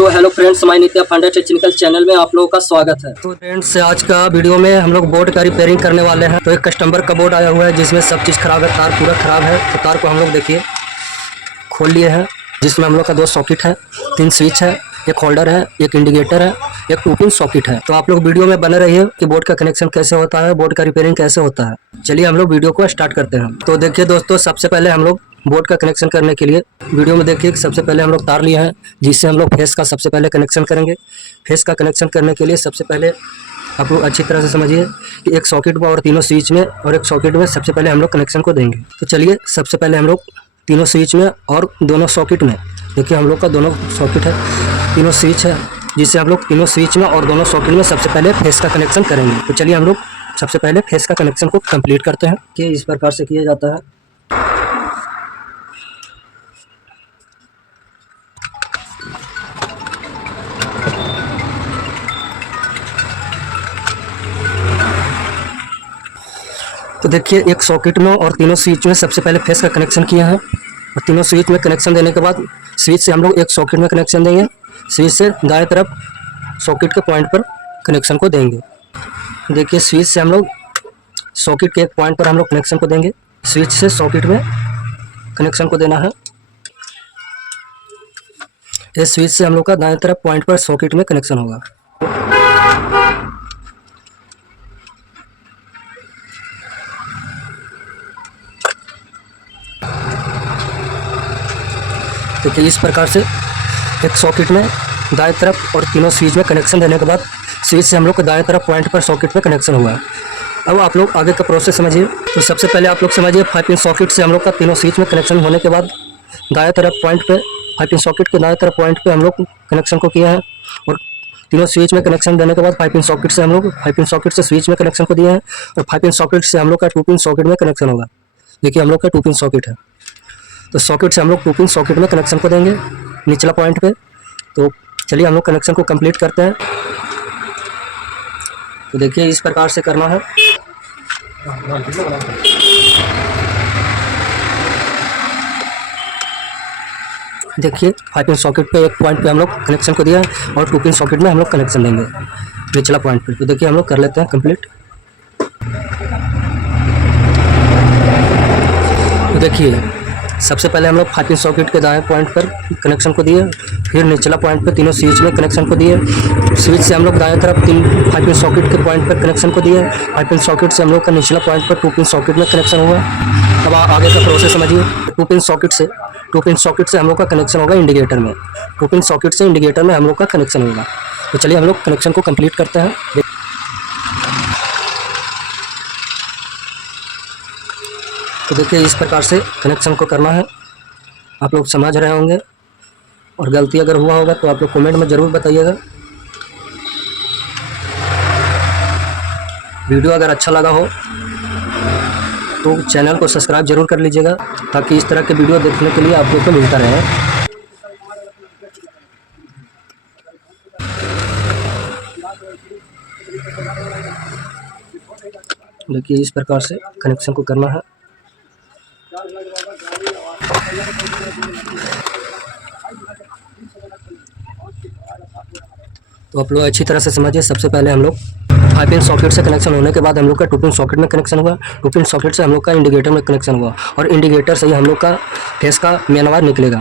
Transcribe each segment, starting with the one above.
तो hello friends, my Nitya Pandey technical channel में आप लोगों का स्वागत है। तो फ्रेंड्स, आज का वीडियो में हम लोग बोर्ड का रिपेयरिंग करने वाले हैं। तो एक कस्टमर का बोर्ड आया हुआ है जिसमें सब चीज़ खराब है, तार पूरा खराब है। तो तार को हम लोग देखिए खोल लिए हैं, जिसमें हम लोग का 2 सॉकेट है, 3 स्विच है, एक होल्डर है, एक इंडिकेटर है, एक 2 पिन सॉकेट है। तो आप लोग वीडियो में बने रहिए कि बोर्ड का कनेक्शन कैसे होता है, बोर्ड का रिपेयरिंग कैसे होता है। चलिए हम लोग वीडियो को स्टार्ट करते हैं। तो देखिए दोस्तों, सबसे पहले हम लोग बोर्ड का कनेक्शन करने के लिए वीडियो में देखिए सबसे पहले हम लोग तार लिए हैं, जिससे हम लोग फेस का सबसे पहले कनेक्शन करेंगे। फेस का कनेक्शन करने के लिए सबसे पहले आप लोग अच्छी तरह से समझिए कि एक सॉकेट में और तीनों स्विच में और एक सॉकेट में सबसे पहले हम लोग कनेक्शन को देंगे। तो चलिए सबसे पहले हम लोग तीनों स्विच में और दोनों सॉकेट में, देखिए हम लोग का दोनों सॉकेट है, तीनों स्विच है, जिससे हम लोग तीनों स्विच में और दोनों सॉकेट में सबसे पहले फेस का कनेक्शन करेंगे। तो चलिए हम लोग सबसे पहले फेस का कनेक्शन को कंप्लीट करते हैं कि इस प्रकार से किया जाता है। तो देखिए एक सॉकेट में और तीनों स्विच में सबसे पहले फेस का कनेक्शन किया है, और तीनों स्विच में कनेक्शन देने के बाद स्विच से हम लोग एक सॉकेट में कनेक्शन देंगे, स्विच से दाएं तरफ सॉकेट के पॉइंट पर कनेक्शन को देंगे। देखिए स्विच से हम लोग सॉकेट के एक पॉइंट पर हम लोग कनेक्शन को देंगे, स्विच से सॉकेट में कनेक्शन को देना है। इस स्विच से हम लोग का दाएं तरफ पॉइंट पर सॉकेट में कनेक्शन होगा। देखिए इस प्रकार से एक सॉकेट में दाएं तरफ और तीनों स्विच में कनेक्शन देने के बाद स्विच से हम लोग को दाएं तरफ पॉइंट पर सॉकेट में कनेक्शन हुआ है। अब आप लोग आगे का प्रोसेस समझिए। तो सबसे पहले आप लोग समझिए 5 पिन सॉकेट से हम लोग का तीनों स्विच में कनेक्शन होने के बाद दाएं तरफ पॉइंट पे 5 पिन सॉकेट के दाएं तरफ पॉइंट पे हम लोग कनेक्शन को किया है, और तीनों स्विच में कनेक्शन देने के बाद 5 पिन सॉकेट से हम लोग 5 पिन सॉकेट से स्विच में कनेक्शन को दिया है, और 5 पिन सॉकेट से हम लोग का 2 पिन सॉकेट में कनेक्शन होगा। देखिए हम लोग का 2 पिन सॉकेट है, तो सॉकेट से हम लोग 2 पिन सॉकेट में कनेक्शन को देंगे निचला पॉइंट पे। तो चलिए हम लोग कनेक्शन को कंप्लीट करते हैं। तो देखिए इस प्रकार से करना है। देखिए 5 पिन सॉकेट पे एक पॉइंट पे हम लोग कनेक्शन को दिया है, और 2 पिन सॉकेट में हम लोग कनेक्शन देंगे निचला पॉइंट पे। तो देखिए हम लोग कर लेते हैं कंप्लीट। तो देखिए सबसे पहले हम लोग 5 पिन सॉकेट के दाएं पॉइंट पर कनेक्शन को दिए, फिर निचला पॉइंट पे तीनों स्विच में कनेक्शन को दिए, स्विच से हम लोग दाएं तरफ 5 पिन सॉकेट के पॉइंट पर कनेक्शन को दिए, 5 पिन सॉकेट से हम लोग का निचला पॉइंट पर 2 पिन सॉकेट में कनेक्शन हुआ। अब आगे का प्रोसेस समझिए। 2 पिन सॉकेट से हम लोग का कनेक्शन होगा इंडिकेटर में, 2 पिन सॉकेट से इंडिकेटर में हम लोग का कनेक्शन होगा। तो चलिए हम लोग कनेक्शन को कंप्लीट करते हैं। तो देखिए इस प्रकार से कनेक्शन को करना है, आप लोग समझ रहे होंगे, और गलती अगर हुआ होगा तो आप लोग कमेंट में ज़रूर बताइएगा। वीडियो अगर अच्छा लगा हो तो चैनल को सब्सक्राइब जरूर कर लीजिएगा, ताकि इस तरह के वीडियो देखने के लिए आप लोग को मिलता रहे। देखिए इस प्रकार से कनेक्शन को करना है। तो आप लोग अच्छी तरह से समझिए। सबसे पहले हम लोग 5 पिन सॉकेट से कनेक्शन होने के बाद हम लोग का 2 पिन सॉकेट में कनेक्शन हुआ, 2 पिन सॉकेट से हम लोग का इंडिकेटर में कनेक्शन हुआ, और इंडिकेटर से ही हम लोग का फेस का मेन वायर निकलेगा,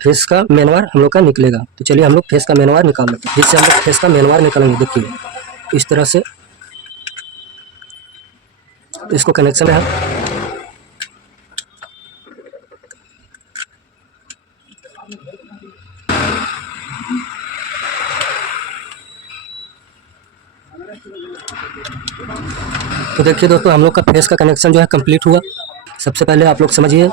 फेस का मेन वायर हम लोग का निकलेगा। तो चलिए हम लोग फेस का मेन वायर निकाल लेते हैं, जिससे हम लोग फेस का मेन वायर निकालेंगे। देखिए इस तरह से इसको कनेक्शन है। तो देखिए दोस्तों, हम लोग का फेस का कनेक्शन जो है कंप्लीट हुआ। सबसे पहले आप लोग समझिए,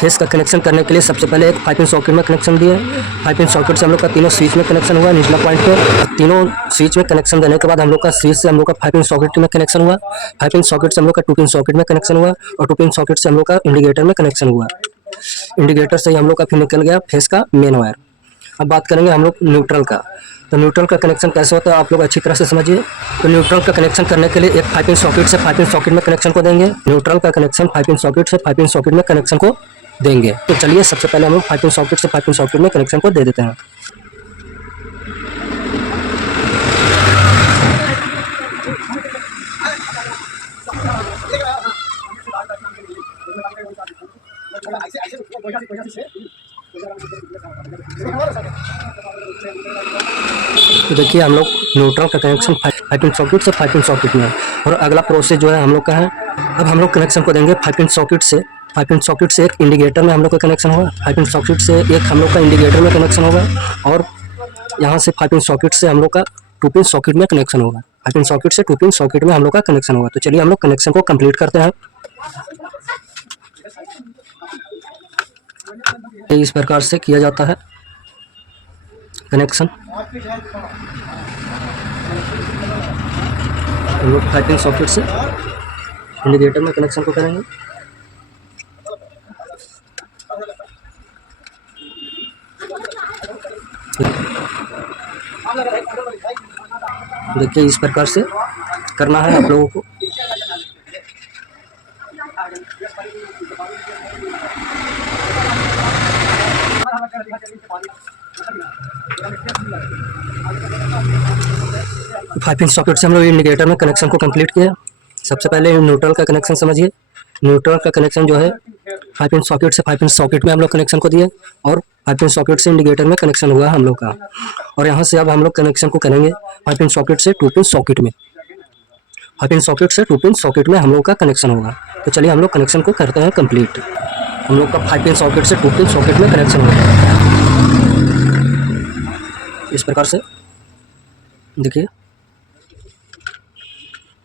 फेस का कनेक्शन करने के लिए सबसे पहले एक 5 पिन सॉकेट में कनेक्शन दिए, 5 पिन सॉकेट से हम लोग का तीनों स्विच में कनेक्शन हुआ निचला पॉइंट पे। तीनों स्विच में कनेक्शन देने के बाद हम लोग का स्विच से हम लोग का 5 पिन सॉकेट में कनेक्शन हुआ, 5 पिन सॉकेट से हम लोग का 2 पिन सॉकेट में कनेक्शन हुआ, और 2 पिन सॉकेट से हम लोग का इंडिकेटर में कनेक्शन हुआ। इंडिकेटर से ही हम लोग का फिर निकल गया फेस का मेन वायर। अब बात करेंगे हम लोग न्यूट्रल का। तो न्यूट्रल का कनेक्शन कैसे होता है आप लोग अच्छी तरह से समझिए। तो न्यूट्रल का कनेक्शन करने के लिए एक 5 पिन सॉकेट से 5 पिन सॉकेट में कनेक्शन को देंगे। न्यूट्रल का कनेक्शन 5 पिन सॉकेट से 5 पिन सॉकेट में कनेक्शन को देंगे। तो चलिए सबसे पहले हम लोग 5 पिन सॉकेट से 5 पिन सॉकेट में कनेक्शन को दे देते हैं। तो देखिए हम लोग न्यूट्रल का कनेक्शन 5 पिन सॉकेट से 5 पिन सॉकेट में है। और अगला प्रोसेस जो है हम लोग का है, अब हम लोग कनेक्शन को देंगे 5 पिन सॉकेट से। 5 पिन सॉकेट से एक इंडिकेटर में हम लोग का कनेक्शन होगा, 5 पिन सॉकेट से एक हम लोग का इंडिकेटर में कनेक्शन होगा, और यहाँ से 5 पिन सॉकेट से हम लोग का 2 पिन सॉकेट में कनेक्शन होगा। 5 पिन सॉकेट से 2 पिन सॉकेट में हम लोग का कनेक्शन होगा। तो चलिए हम लोग कनेक्शन को कंप्लीट करते हैं। इस प्रकार से किया जाता है कनेक्शन। हम लोग 5 पिन सॉकेट से इंडिकेटर में कनेक्शन को करेंगे। देखिए इस प्रकार से करना है आप लोगों को। तो 5 पिन सॉकेट से हम लोग इंडिकेटर में कनेक्शन को कंप्लीट किया। सबसे पहले न्यूट्रल का कनेक्शन समझिए। न्यूट्रल का कनेक्शन जो है 5 पिन सॉकेट से 5 पिन सॉकेट में हम लोग कनेक्शन को दिए, और 5 पिन सॉकेट से इंडिकेटर में कनेक्शन हुआ हम लोग का। और यहाँ से अब हम लोग कनेक्शन को करेंगे 5 पिन सॉकेट से 2 पिन सॉकेट में। 5 पिन सॉकेट से 2 पिन सॉकेट में हम लोग का कनेक्शन होगा। तो चलिए हम लोग कनेक्शन को करते हैं कंप्लीट। हम लोग का 5 पिन सॉकेट से 2 पिन सॉकेट में कनेक्शन होगा इस प्रकार से। देखिए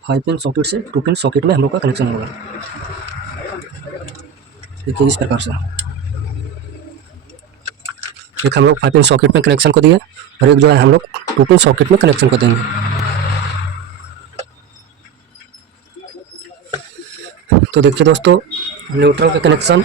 5 पिन सॉकेट से 2 पिन सॉकेट में हम लोग का कनेक्शन होगा। देखिए इस प्रकार से एक हम लोग 5 पिन सॉकेट में कनेक्शन को दिए, और एक जो है हम लोग 2 पिन सॉकेट में कनेक्शन को देंगे। तो देखिए दोस्तों, न्यूट्रल का कनेक्शन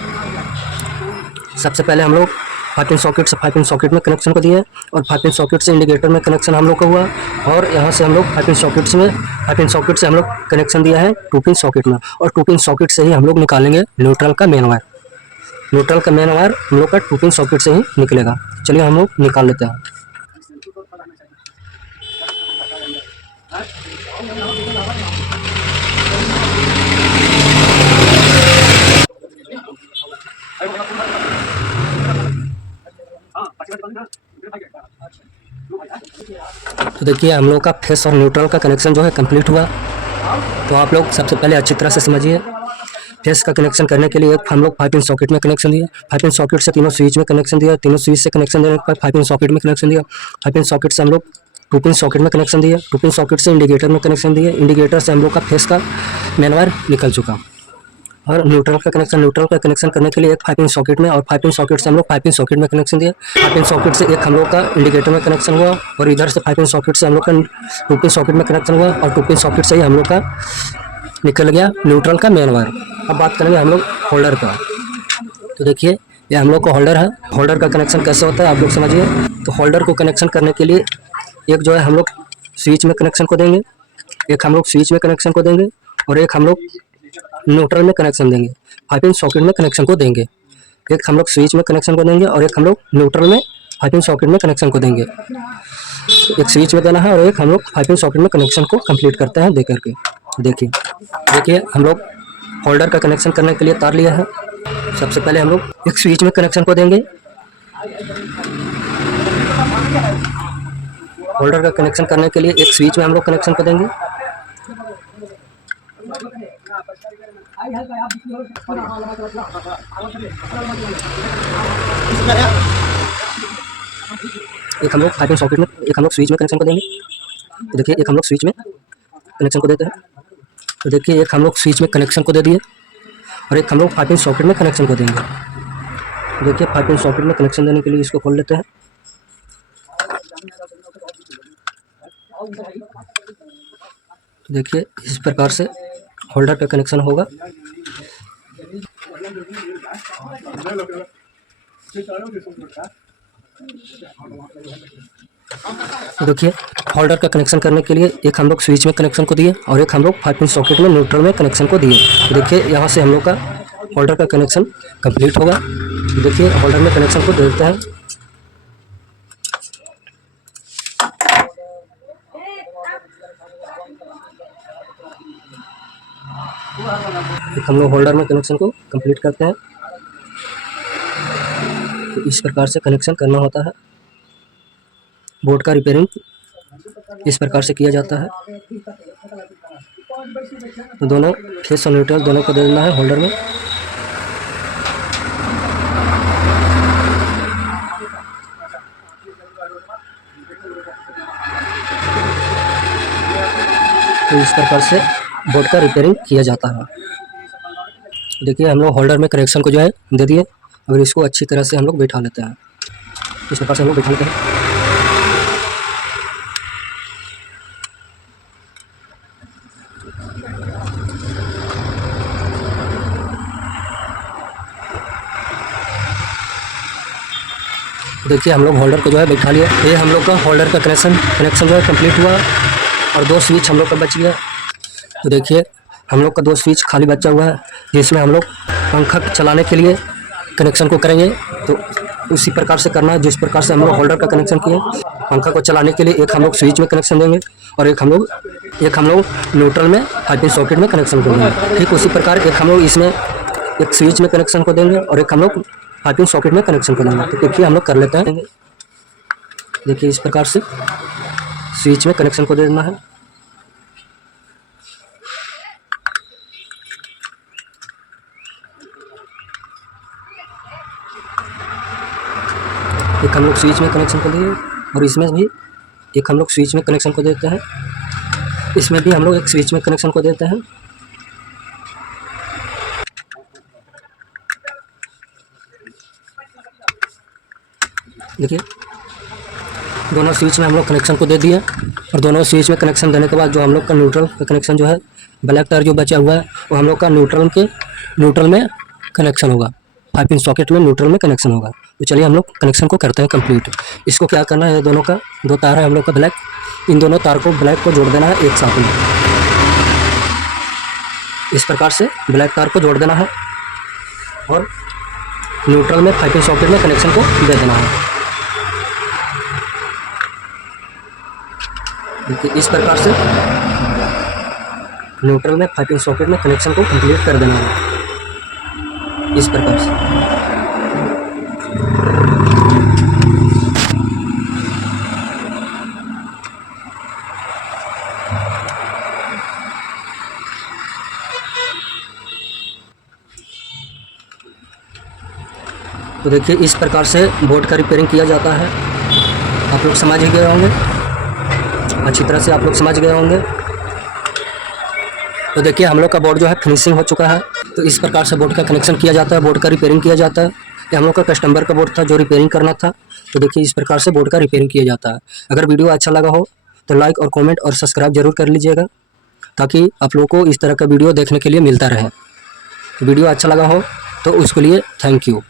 सबसे पहले हम लोग 5 पिन सॉकेट से 5 पिन सॉकेट में कनेक्शन को दिए, और 5 पिन सॉकेट से इंडिकेटर में कनेक्शन हम लोग का हुआ। और यहाँ से हम लोग 5 पिन सॉकेट से हम लोग कनेक्शन दिया है 2 पिन सॉकेट में, और 2 पिन सॉकेट से ही हम लोग निकालेंगे न्यूट्रल का मेन वायर। न्यूट्रल का मेन वायर हम लोग का 2 पिन सॉकेट से ही निकलेगा। चलिए हम लोग निकाल लेते हैं। तो देखिए हम लोग का फेस और न्यूट्रल का कनेक्शन जो है कंप्लीट हुआ। तो आप लोग सबसे पहले अच्छी तरह से समझिए। फेस का कनेक्शन करने के लिए हम लोग 5 पिन सॉकेट में कनेक्शन दिए, 5 पिन सॉकेट से तीनों स्विच में कनेक्शन दिया, तीनों स्विच से कनेक्शन देने के बाद 5 पिन सॉकेट में कनेक्शन दिया, 5 पिन सॉकेट से हम लोग 2 पिन सॉकेट में कनेक्शन दिए, 2 पिन सॉकेट से इंडिकेटर में कनेक्शन दिए, इंडिकेटर से हम लोग का फेस का मेन वायर निकल चुका। और न्यूट्रल का कनेक्शन करने के लिए एक 5 पिन सॉकेट में, और 5 पिन सॉकेट से हम लोग 5 पिन सॉकेट में कनेक्शन दिए। 5 पिन सॉकेट से एक हम लोग का इंडिकेटर में कनेक्शन हुआ, और इधर से 5 पिन सॉकेट से हम लोग का 2 पिन सॉकेट में कनेक्शन हुआ, और 2 पिन सॉकेट से ही हम लोग का निकल गया न्यूट्रल का मेन वायर। अब बात करेंगे हम लोग होल्डर का। तो देखिए ये हम लोग का होल्डर है। होल्डर का कनेक्शन कैसे होता है आप लोग समझिए। तो होल्डर को कनेक्शन करने के लिए एक जो है हम लोग स्विच में कनेक्शन को देंगे, एक हम लोग स्विच में कनेक्शन को देंगे, और एक हम लोग न्यूट्रल में कनेक्शन देंगे। 5 पिन सॉकेट में कनेक्शन को देंगे, एक हम लोग स्विच में कनेक्शन को देंगे, और एक हम लोग न्यूट्रल में 5 पिन सॉकेट में कनेक्शन को देंगे। एक स्विच में देना है, और एक हम लोग 5 पिन सॉकेट में कनेक्शन को कंप्लीट करते हैं दे करके। देखिए हम लोग होल्डर का कनेक्शन करने के लिए तार लिया है। सबसे पहले हम लोग एक स्विच में कनेक्शन को देंगे। होल्डर का कनेक्शन करने के लिए एक स्विच में हम लोग कनेक्शन को देंगे। एक हम लोग 5 पिन सॉकेट में, एक हम लोग स्विच में कनेक्शन को देंगे। तो देखिए एक हम लोग स्विच में कनेक्शन को देते हैं। तो देखिए एक हम लोग स्विच में कनेक्शन को दे दिए, और एक हम लोग 5 पिन सॉकेट में कनेक्शन को देंगे। देखिए 5 पिन सॉकेट में कनेक्शन देने के लिए इसको खोल लेते हैं। देखिए इस प्रकार से होल्डर का कनेक्शन होगा। देखिए होल्डर का कनेक्शन करने के लिए एक हम लोग स्विच में कनेक्शन को दिए, और एक हम लोग 5 पिन सॉकेट में न्यूट्रल में कनेक्शन को दिए। देखिए यहाँ से हम लोग का होल्डर का कनेक्शन कंप्लीट होगा। देखिए होल्डर में कनेक्शन को देते हैं। हम लोग होल्डर में कनेक्शन को कंप्लीट करते हैं। तो इस प्रकार से कनेक्शन करना होता है। बोर्ड का रिपेयरिंग इस प्रकार से किया जाता है। तो दोनों फेस और न्यूट्रल दोनों को दे देना है होल्डर में। तो इस प्रकार से बोर्ड का रिपेयरिंग किया जाता है। देखिए हम लोग होल्डर में कनेक्शन को जो है दे दिए, और इसको अच्छी तरह से हम लोग बैठा लेते हैं। इस प्रकार से हम लोग बैठा लेते हैं। देखिए हम लोग होल्डर को जो है बैठा लिया। ये हम लोग का होल्डर का कनेक्शन जो है कंप्लीट हुआ, और 2 स्विच हम लोग का बच गया। तो देखिए हम लोग का 2 स्विच खाली बचा हुआ है, जिसमें हम लोग पंखा चलाने के लिए कनेक्शन को करेंगे। तो उसी प्रकार से करना है जिस प्रकार से हम लोग होल्डर का कनेक्शन किए। पंखा को चलाने के लिए एक हम लोग स्विच में कनेक्शन देंगे, और एक हम लोग न्यूट्रल में 5 पिन सॉकेट में कनेक्शन को देंगे। ठीक उसी प्रकार एक हम लोग इसमें एक स्विच में कनेक्शन को देंगे, और एक हम लोग 5 पिन सॉकेट में कनेक्शन को देंगे। तो देखिए हम लोग कर लेते हैं। देखिए इस प्रकार से स्विच में कनेक्शन को दे देना है। एक हम लोग स्विच में कनेक्शन को दिए, और इसमें भी एक हम लोग स्विच में कनेक्शन को देते हैं। इसमें भी हम लोग एक स्विच में कनेक्शन को देते हैं। देखिए दोनों स्विच में हम लोग कनेक्शन को दे दिए, और दोनों स्विच में कनेक्शन देने के बाद जो हम लोग का न्यूट्रल का कनेक्शन जो है, ब्लैक तार जो बचा हुआ है वो हम लोग का न्यूट्रल में कनेक्शन होगा। 5 पिन सॉकेट में न्यूट्रल में कनेक्शन होगा। तो चलिए हम लोग कनेक्शन को करते हैं कंप्लीट। इसको क्या करना है, दोनों का 2 तार है हम लोग का ब्लैक, इन दोनों तार को ब्लैक को जोड़ देना है एक साथ में। इस प्रकार से ब्लैक तार को जोड़ देना है, और न्यूट्रल में 5 पिन सॉकेट में कनेक्शन को दे देना है। देखिए इस प्रकार से न्यूट्रल में 5 पिन सॉकेट में कनेक्शन को कंप्लीट कर देना है। इस प्रकार से तो देखिए इस प्रकार से बोर्ड का रिपेयरिंग किया जाता है। आप लोग समझ ही गए होंगे, अच्छी तरह से आप लोग समझ गए होंगे। तो देखिए हम लोग का बोर्ड जो है फिनिशिंग हो चुका है। तो इस प्रकार से बोर्ड का कनेक्शन किया जाता है, बोर्ड का रिपेयरिंग किया जाता है। ये हम लोग का कस्टमर का बोर्ड था जो रिपेयरिंग करना था। तो देखिए इस प्रकार से बोर्ड का रिपेयरिंग किया जाता है। अगर वीडियो अच्छा लगा हो तो लाइक और कमेंट और सब्सक्राइब जरूर कर लीजिएगा, ताकि आप लोगों को इस तरह का वीडियो देखने के लिए मिलता रहे। वीडियो अच्छा लगा हो तो उसके लिए थैंक यू।